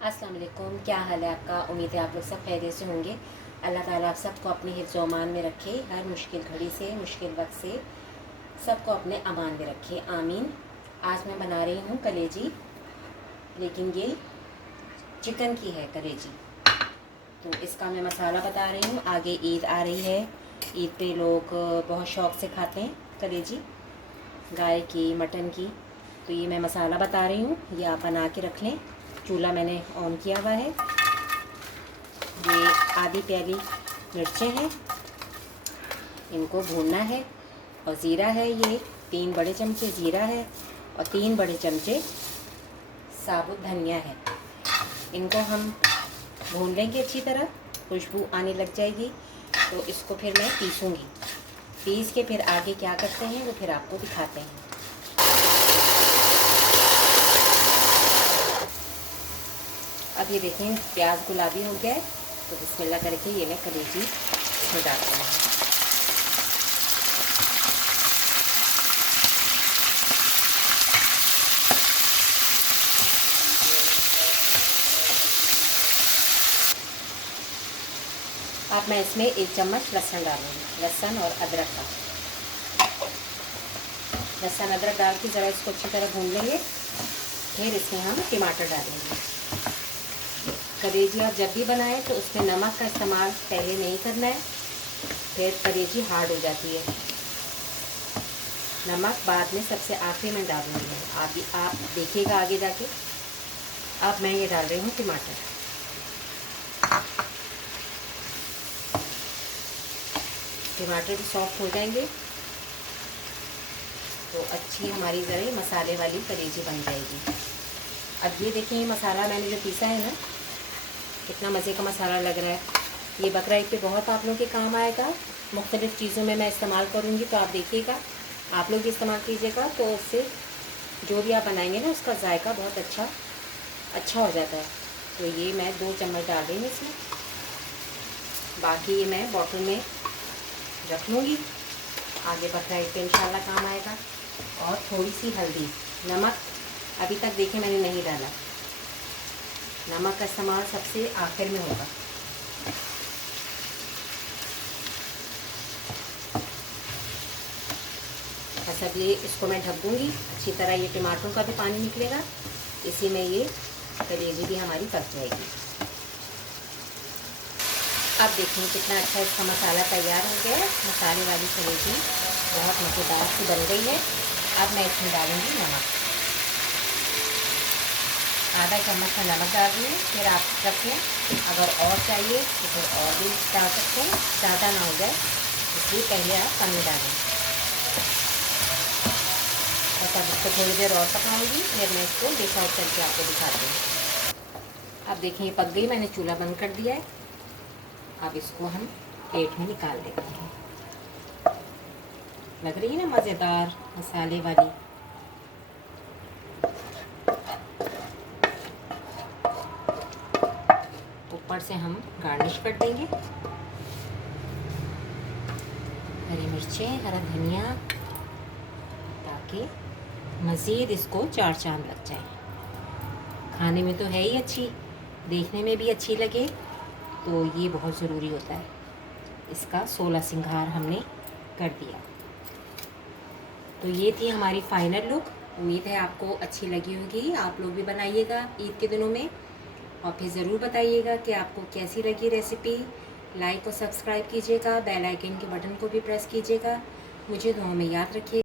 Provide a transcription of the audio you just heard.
अस्सलाम वालेकुम, क्या हाल है आपका। उम्मीद है आप लोग सब खैरियत से होंगे। अल्लाह ताला आप सबको अपने हिफ्ज़ व अमान में रखे, हर मुश्किल घड़ी से, मुश्किल वक्त से सबको अपने अमान में रखे, आमीन। आज मैं बना रही हूँ कलेजी, लेकिन ये चिकन की है कलेजी। तो इसका मैं मसाला बता रही हूँ। आगे ईद आ रही है, ईद पे लोग बहुत शौक़ से खाते हैं कलेजी, गाय की, मटन की। तो ये मैं मसाला बता रही हूँ, ये आप बना के रख लें। चूल्हा मैंने ऑन किया हुआ है। ये आधी प्याली मिर्चें हैं, इनको भूनना है। और ज़ीरा है, ये 3 बड़े चमचे ज़ीरा है और 3 बड़े चमचे साबुत धनिया है। इनको हम भून लेंगे अच्छी तरह, खुशबू आने लग जाएगी। तो इसको फिर मैं पीसूँगी। पीस के फिर आगे क्या करते हैं वो फिर आपको दिखाते हैं। अब ये देखें प्याज गुलाबी हो गया है, तो बिस्मिल्लाह करके ये मैं कलेजी इसमें डालती हूँ। अब मैं इसमें 1 चम्मच लहसुन डालूँगी, लहसुन और अदरक का। लहसुन अदरक डाल के ज़रा इसको अच्छी तरह भून लेंगे। फिर इसमें हम टमाटर डालेंगे। कलेजी आप जब भी बनाएं तो उसमें नमक का इस्तेमाल पहले नहीं करना है, फिर कलेजी हार्ड हो जाती है। नमक बाद में सबसे आखिरी में डालूंगी, आप देखिएगा आगे जाके। अब मैं ये डाल रही हूँ टमाटर। टमाटर भी सॉफ्ट हो जाएंगे तो अच्छी हमारी ज़रा मसाले वाली कलेजी बन जाएगी। अब ये देखिए मसाला मैंने जो पीसा है ना, कितना मज़े का मसाला लग रहा है। ये बकरा ईद पे बहुत आप लोगों के काम आएगा। मुख्तलिफ़ चीज़ों में मैं इस्तेमाल करूँगी, तो आप देखिएगा, आप लोग भी इस्तेमाल कीजिएगा। तो उससे जो भी आप बनाएंगे ना उसका जायका बहुत अच्छा हो जाता है। तो ये मैं 2 चम्मच डाल रही हूँ इसमें। बाकी ये मैं बॉटल में रख लूँगी, आगे बकरा ईद पे इंशाल्लाह काम आएगा। और थोड़ी सी हल्दी, नमक अभी तक देखिए मैंने नहीं डाला। नमक का इस्तेमाल सबसे आखिर में होगा। बस अब ये इसको मैं ढक दूँगी अच्छी तरह। ये टमाटरों का भी पानी निकलेगा, इसी में ये कलेजी भी हमारी पक जाएगी। अब देखिए कितना अच्छा इसका मसाला तैयार हो गया है। मसाले वाली कलेजी बहुत मज़ेदार सी बन गई है। अब मैं इसमें डालूँगी नमक, आधा चम्मच का नमक डाल रही हूँ। फिर आप रखें, अगर और चाहिए तो फिर और भी डाल सकते हैं, ज़्यादा ना हो जाए इसलिए पहले आप कम डालें। बस अब इसको थोड़ी देर और पकाऊंगी, फिर मैं इसको डिश आउट करके आपको दिखाती हूँ। अब देखिए ये पक गई, मैंने चूल्हा बंद कर दिया है। अब इसको हम प्लेट में निकाल देते हैं। लग रही है ना मज़ेदार मसाले वाली। ऊपर से हम गार्निश कर देंगे, हरी मिर्चें, हरा धनिया, ताकि मज़ीद इसको 4 चांद लग जाए। खाने में तो है ही अच्छी, देखने में भी अच्छी लगे, तो ये बहुत ज़रूरी होता है। इसका 16 सिंगार हमने कर दिया। तो ये थी हमारी फ़ाइनल लुक। उम्मीद है आपको अच्छी लगी होगी। आप लोग भी बनाइएगा ईद के दिनों में, और फिर ज़रूर बताइएगा कि आपको कैसी लगी रेसिपी। लाइक और सब्सक्राइब कीजिएगा, बेल आइकन के बटन को भी प्रेस कीजिएगा। मुझे दुआ में याद रखिए।